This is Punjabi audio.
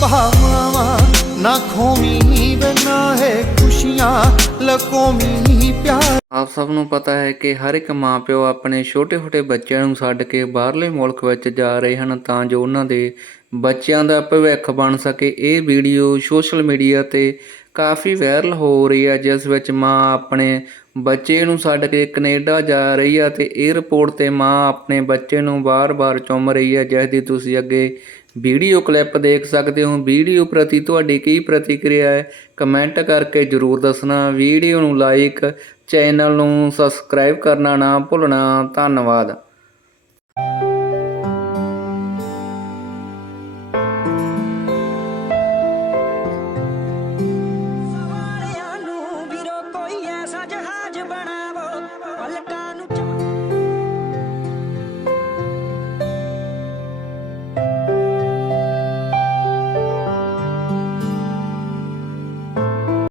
ਭਾਵਾਂ ਨਾ ਖੋਵੀਂ ਬਨਾ ਹੈ ਖੁਸ਼ੀਆਂ ਲਕੋਮੀ ਪਿਆਰ। ਆਪ ਸਭ ਨੂੰ ਪਤਾ ਹੈ ਕਿ ਹਰ ਇੱਕ ਮਾਪਿਓ ਆਪਣੇ ਛੋਟੇ-ਛੋਟੇ ਬੱਚਿਆਂ ਨੂੰ ਛੱਡ ਕੇ ਬਾਹਰਲੇ ਮੁਲਕ ਵਿੱਚ ਜਾ ਰਹੇ ਹਨ ਤਾਂ ਜੋ ਉਹਨਾਂ ਦੇ ਬੱਚਿਆਂ ਦਾ ਭਵਿੱਖ ਬਣ ਸਕੇ। ਇਹ ਵੀਡੀਓ ਸੋਸ਼ਲ ਮੀਡੀਆ ਤੇ ਕਾਫੀ ਵਾਇਰਲ ਹੋ ਰਹੀ ਹੈ, ਜਿਸ ਵਿੱਚ ਮਾਂ ਆਪਣੇ ਬੱਚੇ ਨੂੰ ਛੱਡ ਕੇ ਕੈਨੇਡਾ ਜਾ ਰਹੀ ਹੈ ਤੇ ਇਹ ਤੇ ਮਾਂ ਆਪਣੇ ਬੱਚੇ ਨੂੰ ਬਾਰ-ਬਾਰ ਚੁੰਮ ਰਹੀ ਹੈ, ਜਿਸ ਦੀ ਤੁਸੀਂ ਅੱਗੇ ਵੀਡੀਓ ਕਲਿੱਪ ਦੇਖ ਸਕਦੇ ਹੋ। ਵੀਡੀਓ ਪ੍ਰਤੀ ਤੁਹਾਡੀ ਕੀ ਪ੍ਰਤੀਕਿਰਿਆ ਹੈ? ਕਮੈਂਟ ਕਰਕੇ ਜਰੂਰ ਦੱਸਣਾ। ਵੀਡੀਓ ਨੂੰ ਲਾਈਕ ਚੈਨਲ ਨੂੰ ਸਬਸਕ੍ਰਾਈਬ ਕਰਨਾ ਨਾ ਭੁੱਲਣਾ। ਧੰਨਵਾਦ।